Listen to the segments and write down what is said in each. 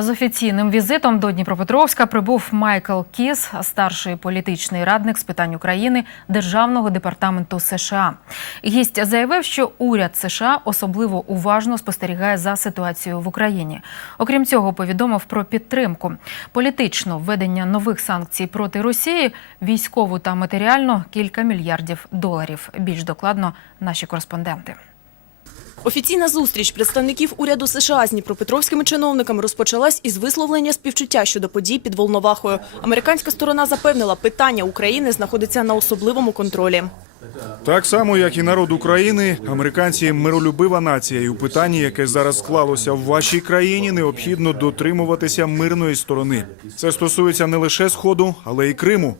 З офіційним візитом до Дніпропетровська прибув Майкл Кіс, старший політичний радник з питань України Державного департаменту США. Гість заявив, що уряд США особливо уважно спостерігає за ситуацією в Україні. Окрім цього, повідомив про підтримку політично введення нових санкцій проти Росії, військову та матеріально кілька мільярдів доларів. Більш докладно наші кореспонденти. Офіційна зустріч представників уряду США з дніпропетровськими чиновниками розпочалась із висловлення співчуття щодо подій під Волновахою. Американська сторона запевнила, питання України знаходиться на особливому контролі. Так само, як і народ України, американці миролюбива нація, і у питанні, яке зараз склалося в вашій країні, необхідно дотримуватися мирної сторони. Це стосується не лише сходу, але й Криму.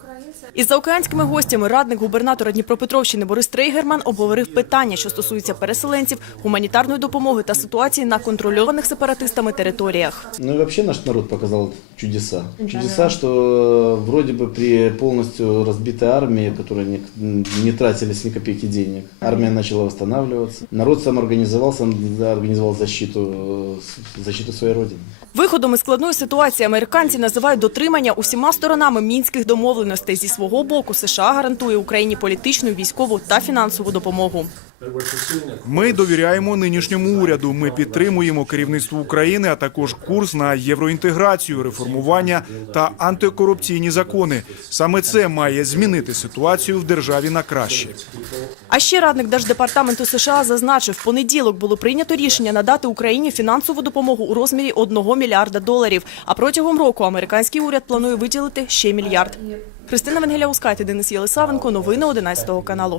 Із заокеанськими гостями радник губернатора Дніпропетровщини Борис Трейгерман обговорив питання, що стосуються переселенців, гуманітарної допомоги та ситуації на контрольованих сепаратистами територіях. Ну и вообще наш народ показал чудеса. Чудеса, что э, вроде бы при полностью разбитой армии, которая не, не тратились ни копейки денег, армия начала восстанавливаться. Народ сам организовался, организовал защиту, э, с- защиту своей родины. Виходом із складної ситуації американці називають дотримання усіма сторонами мінських домовленостей. Зі свого боку США гарантує Україні політичну, військову та фінансову допомогу. Ми довіряємо нинішньому уряду. Ми підтримуємо керівництво України, а також курс на євроінтеграцію, реформування та антикорупційні закони. Саме це має змінити ситуацію в державі на краще. А ще радник Держдепартаменту США зазначив, в понеділок було прийнято рішення надати Україні фінансову допомогу у розмірі 1 мільярда доларів. А протягом року американський уряд планує виділити ще мільярд. Христина Венгеля Ускаті, Денис Єлисавенко. Новини 11 каналу.